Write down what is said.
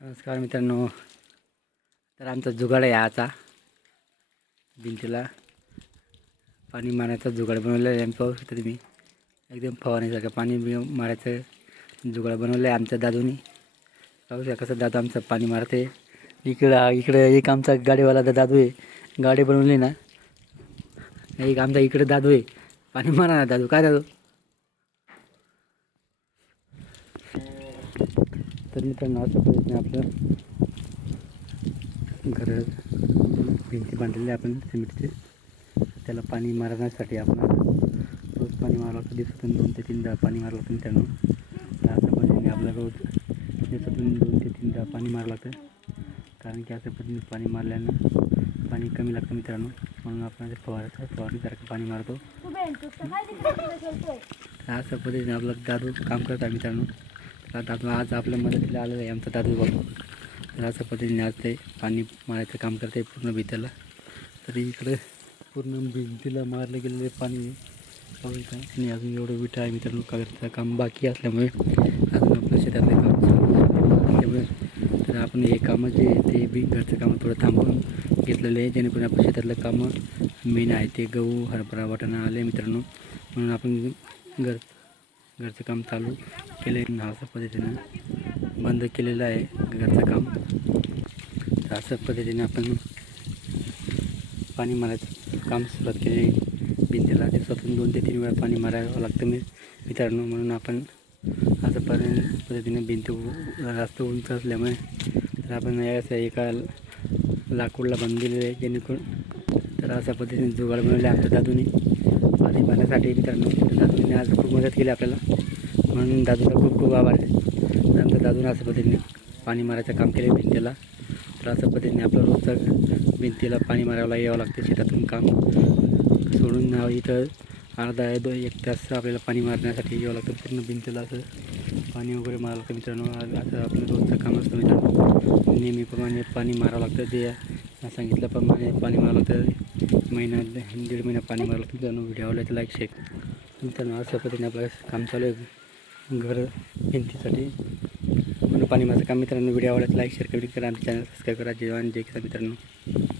नमस्कार मित्रांनो. तर आमचा जुगाड आहे आता भिंतीला पाणी मारायचा जुगाड बनवला आहे. पाहू शकता तुम्ही. एकदम फवारणीसारखं पाणी मारायचं जुगाड बनवलं आहे आमच्या दादूनी. पाहू शकता कसं दादू आमचं पाणी मारते. इकडं इकडं एक आमचा गाडीवाला दा- दादू आहे. गाडी बनवली ना. एक आमचा इकडे दादू आहे. पाणी मारा ना दादू. काय दादू? तर मित्रांनो अशा पद्धतीने आपलं. घर भिंती बांधलेली आहे आपण सिमेंटचे. त्याला पाणी मारण्यासाठी आपण रोज पाणी मारावं लागतं. दिवसातून दोन ते तीनदा पाणी मारावं लागतं मित्रांनो. तर अशा पद्धतीने आपला रोज दिवसातून दोन ते तीनदा पाणी मारावं लागतं. कारण की अशा पद्धतीने पाणी मारल्यानं पाणी कमी लागतं मित्रांनो. म्हणून आपण फवाराचं फवारणीसारखं पाणी मारतो. अशा पद्धतीने आपलं दादू काम करत आहे मित्रांनो. तर आज आपल्या मदतीला आलेलं आहे आमचा दादू बघू. तर अशा पद्धतीने आज ते पाणी मारायचं काम करते पूर्ण भिंतीला. तर इकडे पूर्ण भिंतीला मारलं गेलेलं पाणी. पाहू आणि अजून एवढं विटा आहे मित्रांनो कागदचं काम बाकी असल्यामुळे अजून आपलं शेतातलं काम त्यामुळे तर आपण हे कामं जे ते बी घरचं कामं थोडं थांबून घेतलेलं आहे. जेणेकरून आपल्या शेतातलं कामं मेन आहे ते गहू हरभरा वाटाणा आले मित्रांनो. म्हणून आपण घर घरचं काम चालू केलं आहे अशा पद्धतीनं बंद केलेलं आहे घरचं काम. तर अशा पद्धतीने आपण पाणी मारायचं काम सुरुवात केले. आहे भिंतीला दिवसातून दोन ते तीन वेळा पाणी मारावं लागतं मी मित्रांनो म्हणून आपण असं पर्यंत पद्धतीने भिंत उ- जास्त उंच असल्यामुळे तर आपण याचं एका लाकूडला बांधलेलं आहे. जेणेकरून तर अशा पद्धतीने जुगाड बनवले आमच्या दादूने. पाणी मारण्यासाठी मित्रांनो दादूने आज खूप मदत केली आपल्याला. म्हणून दादूचा खूप खूप आभार आहे. त्यानंतर दादूनं दादूने पद्धतीने पाणी मारायचं काम केलं भिंतीला. तर अशा पद्धतीने आपलं रोजचं भिंतीला पाणी मारायला यावं लागतं शेतातून काम सोडून इथं अर्धा दो एक तास आपल्याला पाणी मारण्यासाठी यावं लागतं. पूर्ण भिंतीला असं पाणी वगैरे मारावं लागतं मित्रांनो. असं आपलं रोजचं काम असतं मित्रांनो. नेहमीप्रमाणे पाणी मारावं लागतं. जे सांगितल्याप्रमाणे पाणी मारावं लागतं. महिना दीड महिना पाणी मारावं लागतं. मित्रांनो व्हिडिओ आवडला लाईक शेक मित्रांनो अशा पद्धतीने आपलं काम चालू आहे. घर भिंतीसाठी पूर्ण पाणी माझं काम. मित्रांनो व्हिडिओ आवडला लाईक शेअर कमेंट करा. आमच्या चॅनल सबस्क्राईब करा. जेवण जे करा मित्रांनो.